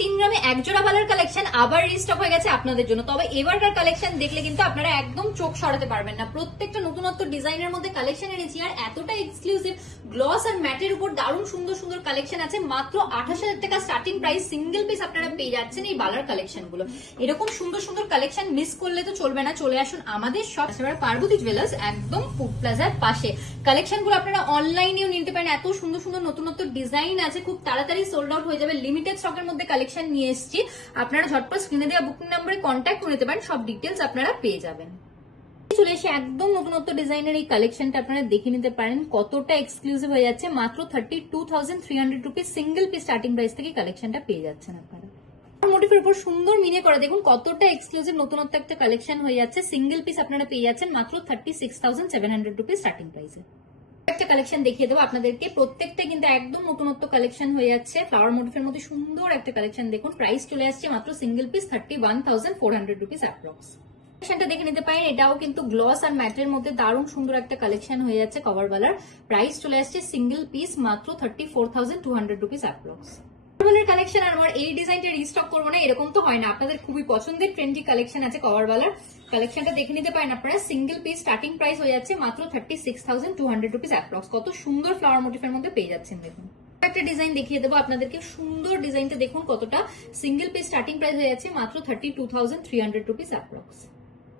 3 গ্রামে এক জোড়া বালার কালেকশন আবার রিস্টক হয়ে গেছে আপনাদের জন্য। তবে এবারকার কালেকশন দেখলে কিন্তু আপনারা একদম চোখ সরাতে পারবেন না। প্রত্যেকটা নতুনত্ব ডিজাইনের মধ্যে কালেকশন এনেছি, আর এতটা এক্সক্লুসিভ গ্লস আর ম্যাটের উপর দারুণ সুন্দর সুন্দর কালেকশন আছে। মাত্র 28,000 টাকা স্টার্টিং প্রাইস, সিঙ্গেল পিস আপনারা পেয়ে যাচ্ছেন এই বালার কালেকশন গুলো। এরকম সুন্দর সুন্দর কালেকশন মিস করলে তো চলবে না, চলে আসুন আমাদের শপ পার্বতী জুয়েলার্স, একদম ফুড প্লাজার পাশে। কালেকশন গুলো আপনারা অনলাইনেও নিতে পারেন। এত সুন্দর সুন্দর নতুনত্ব ডিজাইন আছে, খুব তাড়াতাড়ি সোল্ড আউট হয়ে যাবে। লিমিটেড স্টকের মধ্যে কালেকশন নিয়ে এসেছি, আপনারা ঝটপট স্ক্রিনে দেওয়া বুকিং নাম্বারে কন্ট্যাক্ট করে নিতে পারেন, সব ডিটেলস আপনারা পেয়ে যাবেন। চলে এসে একদম নতুনত্ব ডিজাইনের এই কালেকশনটা আপনারা দেখে নিতে পারেন কতটা এক্সক্লুসিভ হয়ে যাচ্ছে। মাত্র 32,300 rupees single piece starting price থেকে কালেকশনটা পেয়ে যাচ্ছেন আপনারা। মোটিভের উপর সুন্দর মিনে করা, দেখুন কতটা এক্সক্লুসিভ নতুনত্ব একটা কালেকশন হয়ে যাচ্ছে। সিঙ্গেল পিস আপনারা পেয়ে যাচ্ছেন মাত্র 36,700 রুপিস স্টার্টিং প্রাইসে। একটা কালেকশন দেখিয়ে দেবো আপনাদেরকে, প্রত্যেকটা কিন্তু একদম নতুনত্ব কালেকশন হয়ে যাচ্ছে। ফ্লাওয়ার মোটিভের মধ্যে সুন্দর একটা কালেকশন দেখুন, প্রাইস চলে আসছে মাত্র সিঙ্গেল পিস 31,400 রুপিস অ্যাপ্রক্স। কালেকশনটা দেখে নিতে পারেন, এটাও কিন্তু গ্লস আর ম্যাটের মধ্যে দারুণ সুন্দর একটা কালেকশন হয়ে যাচ্ছে কভার বালার। প্রাইস চলে আসছে সিঙ্গেল পিস মাত্র 34,200 রুপিস অ্যাপ্রক্স। কালেকশন আর আমার এই ডিজাইনটা রিস্টক করবো না এরকম তো হয় না, আপনাদের খুবই পছন্দের ট্রেন্ডি কালেকশন আছে কভার বালার। কালেকশনটা দেখে নিতে পারেন আপনারা, সিঙ্গেল পিস স্টার্টিং প্রাইস হয়ে যাচ্ছে মাত্র 36,200 রুপিস অ্যাপ্রক্স। কত সুন্দর ফ্লাওয়ার মোটিভের মধ্যে পেয়ে যাচ্ছেন দেখুন। একটা ডিজাইন দেখিয়ে দেবো আপনাদেরকে, সুন্দর ডিজাইনটা দেখুন কতটা। সিঙ্গেল পিস স্টার্টিং প্রাইস হয়ে যাচ্ছে মাত্র 32,300 রুপিস অ্যাপ্রক্স।